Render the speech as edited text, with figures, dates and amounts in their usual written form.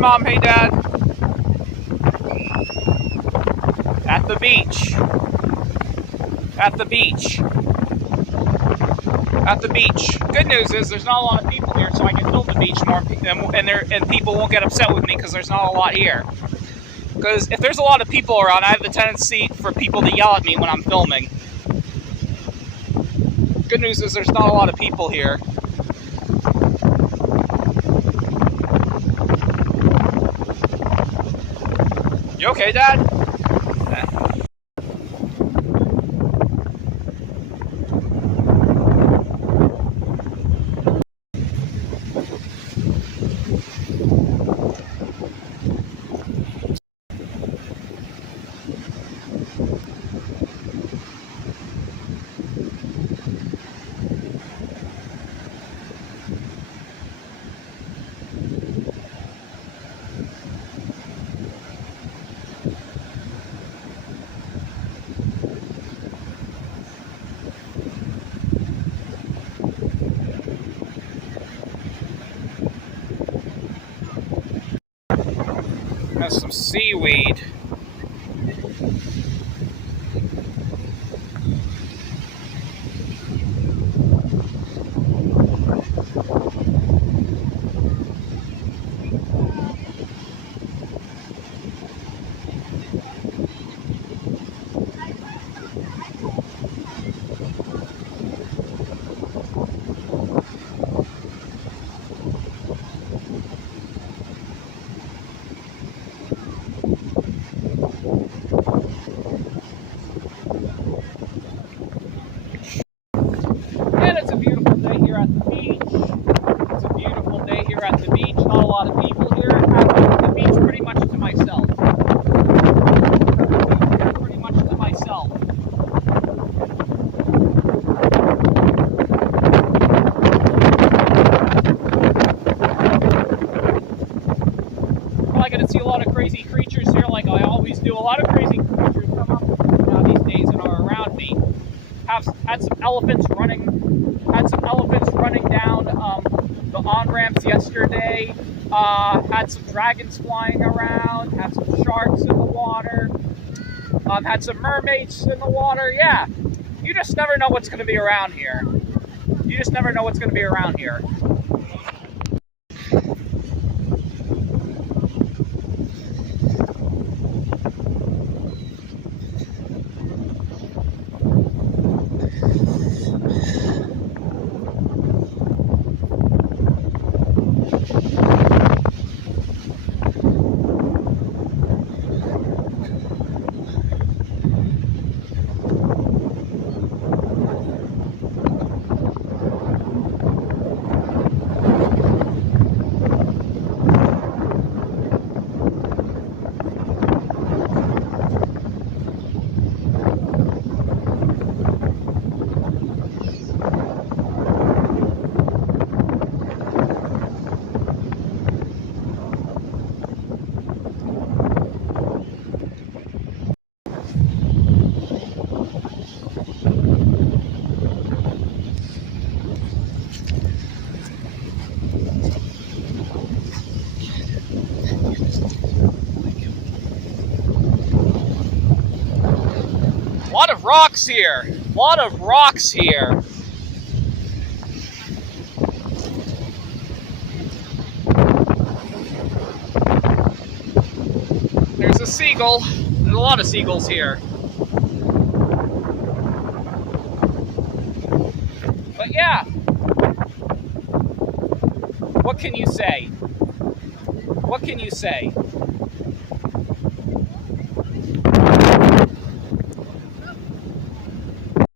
Mom, hey Dad. At the beach. At the beach. At the beach. Good news is there's not a lot of people here, so I can film the beach more, and people won't get upset with me because there's not a lot here. Because if there's a lot of people around, I have the tendency for people to yell at me when I'm filming. Good news is there's not a lot of people here. You okay, Dad? Has some seaweed. And it's a beautiful day here at the beach. It's a beautiful day here at the beach. Not a lot of people here. I have the beach pretty much to myself. Pretty much to myself. Probably going to see a lot of crazy creatures here like I always do. A lot of crazy creatures come up these days and are around me. Had some elephants running down the on-ramps yesterday. Had some dragons flying around. Had some sharks in the water. Had some mermaids in the water. Yeah, you just never know what's going to be around here. You just never know what's going to be around here. A lot of rocks here. A lot of rocks here. There's a seagull. There's a lot of seagulls here. But yeah. What can you say? What can you say?